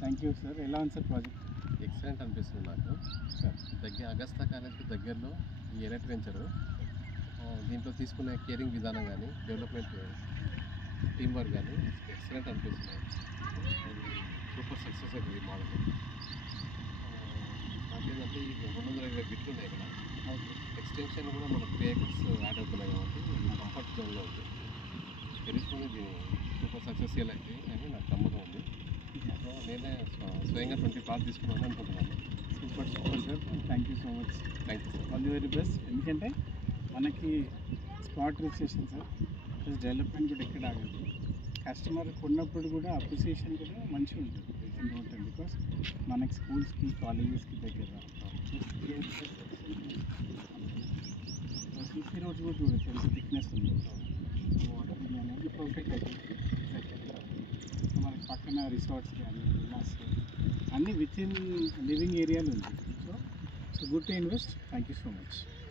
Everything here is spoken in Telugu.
Thank you sir. ఎలా ఉంది సార్ ప్రాజెక్ట్? ఎక్సలెంట్ అనిపిస్తుంది నాకు సార్. అగస్తా కాలేజ్కి దగ్గరలో ఈ ఎలక్ట్ వెంచరు దీంట్లో తీసుకునే కేరింగ్ విధానం కానీ డెవలప్మెంట్ టీం వర్క్ కానీ ఎక్సలెంట్ అనిపిస్తుంది. సూపర్ సక్సెస్ అవుతుంది మోడల్. నాకేంటంటే ఈ 220 బిట్లు ఉన్నాయి ఇక్కడ. ఎక్స్టెన్షన్ కూడా మనకు 3 acres యాడ్ అవుతున్నాయి కాబట్టి కంఫర్ట్ జోన్లో ఉంది. తెలుసుకుని దీన్ని సూపర్ సక్సెస్ఫుల్ అవుతుంది అని నాకు నమ్మకం ఉంది. సో నేనే స్వయంగా 20 ప్లాట్ తీసుకున్నాను అనుకుంటున్నాను. Super super sir. Thank you so much. Thank you sir. All the very best. ఎందుకంటే మనకి spot registration sir, plus development కూడా ఎక్కడ ఆగదు. కస్టమర్ కొన్నప్పుడు కూడా అప్రిసియేషన్ కూడా మంచిగా ఉంటుంది, రీజన్గా ఉంటుంది. బికాస్ మనకి స్కూల్స్కి కాలేజెస్కి దగ్గర సిసి రోడ్స్ కూడా చూడొచ్చు, ఎంత థిక్నెస్ ఉంది. అనేది పర్ఫెక్ట్ అవుతుంది. మనకి పక్కన రిసార్ట్స్ కానీ విల్లాస్ అన్నీ విత్ ఇన్ లివింగ్ ఏరియాలో ఉంది. So good to invest. Thank you so much.